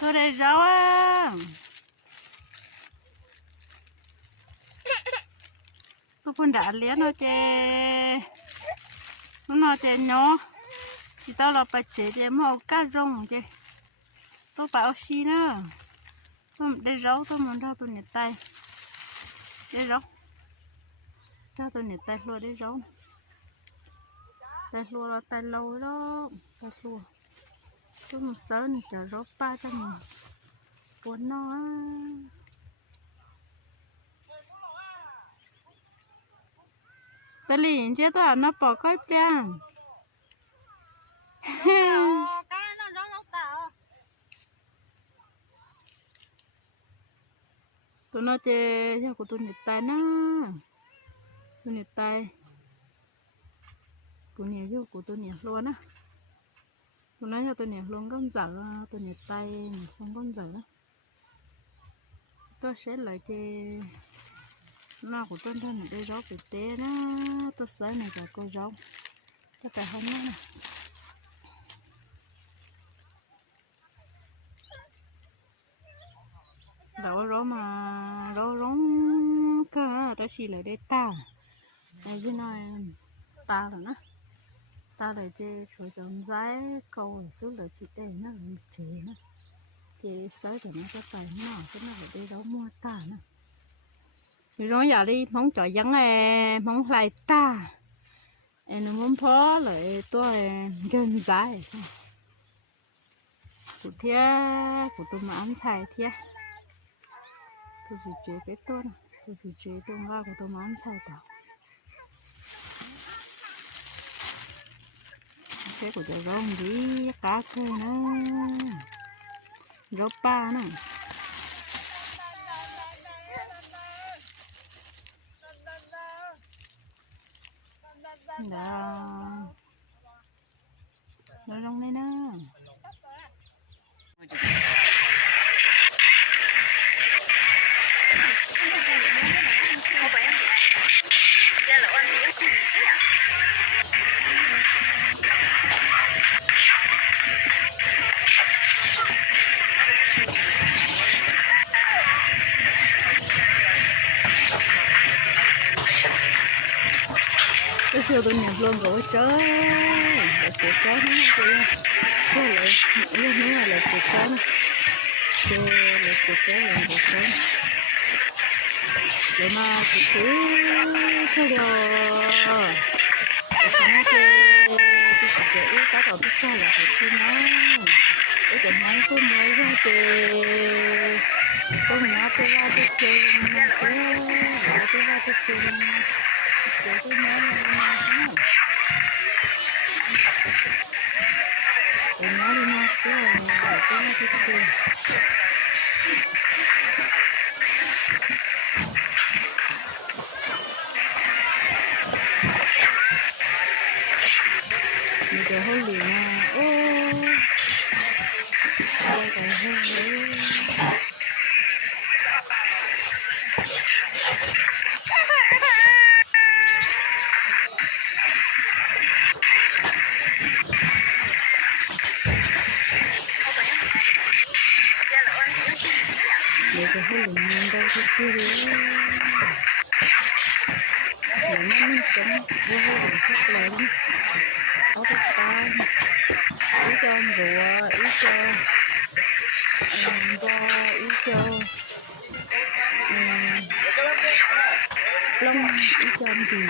Tôi đây rau á. Tôi phun đã liếc nó chè nhỏ. Chỉ tao là bà chế chè màu cá rong chè. Tôi bảo xí nữa. Tôi đây rau tôi muốn ra tôi nhặt tay. Đây rau. Ra tôi nhặt tay luôn đây rau. Tay lùa là tay lâu đó. Tay lùa. Tôi một sớ này chờ rau ba cho mình. Buồn nó á. Tôi liền chứ tôi nó bỏ cái bèn. Tôi nói chơi cho của tôi nhặt tay nó. Tôi nhặt tay. Của nhặt vô của tôi nhặt luôn á. Tôi nói cho tôi nhặt luôn con dở. Tôi nhặt tay không con dở đó. Tôi sẽ lại chơi nó của tôi thân ở đây rau bị té đó. Tôi sẽ này cả cô rau tất cả không đó. Đậu rau mà rau rong cơ đó chỉ lại đây ta đây chứ nói ta rồi nó ta lại chơi sủi trồng rái câu trước là chị đây nó chỉ nó thì sới thì nó có tài nó cái nó lại đây rau mua ta nữa. Rồi giờ đi mong trò vắng mong lại ta em muốn phó lại tôi gần dài của tôi mà ăn xài thia tôi chỉ chế cái tôi chỉ chế tương ra của tôi mà ăn xài tao cái của tôi rong đi cá thôi nữa rau ba nữa. Đó. Rồi rong đây nè. Cái siêu tôi nhập luôn rồi trời lại chuột chó nó cái lại nữa là chuột chó nó lại chuột chó lại chuột chó vậy mà chuột thứ thôi rồi nó chơi tôi chỉ chơi cá tàu biết sao là phải chơi nó cái chuyện máy có mới ra chơi con nó tôi ra tôi chơi tôi ra tôi chơi để tôi nói là nó tôi nói đi nha cái là cái mình chờ hôn liền nha ô đây còn hôn nữa. Để cái hơi lủng nhìn đâu cái kia đấy để nó mình chống vô hơi lủng rất lớn có cái con ý cho rùa ý cho bo ý cho lông ý cho gì